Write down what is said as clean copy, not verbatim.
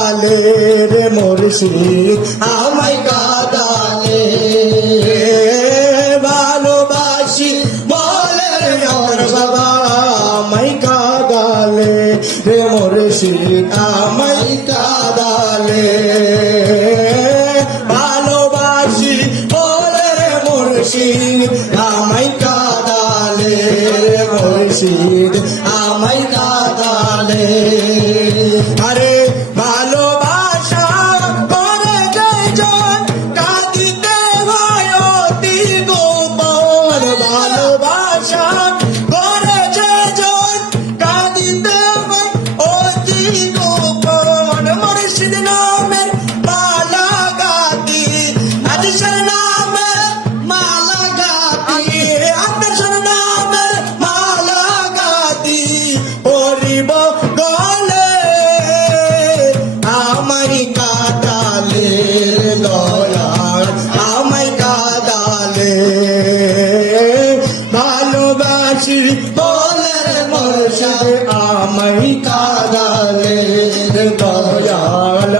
কাদালে রে মুর্শিদ আমায় কাদালে ভালোবাসি বলে আমার বাবা আমায় কাদালে রে মুর্শিদ আমায় কাদালে ভালোবাসি বলে মুর্শিদ আমায় কাদালে রে মুর্শিদ আমায় কাদালে আরে ভালোবাসা করে যেজন কাঁদিতে হয় অতি গোপন ভালোবাসা করে যেজন কাঁদিতে হয় অতি গোপন মুর্শিদ নামে মালা গাতি আদিশার নামে মালা গাতি আদিশার নামে মালা গাতি পরিব গলে আমায় কাদালে দয়াল আমায় কাদালে ভালোবাসি বলে মুর্শিদ আমায় কাদালে দয়াল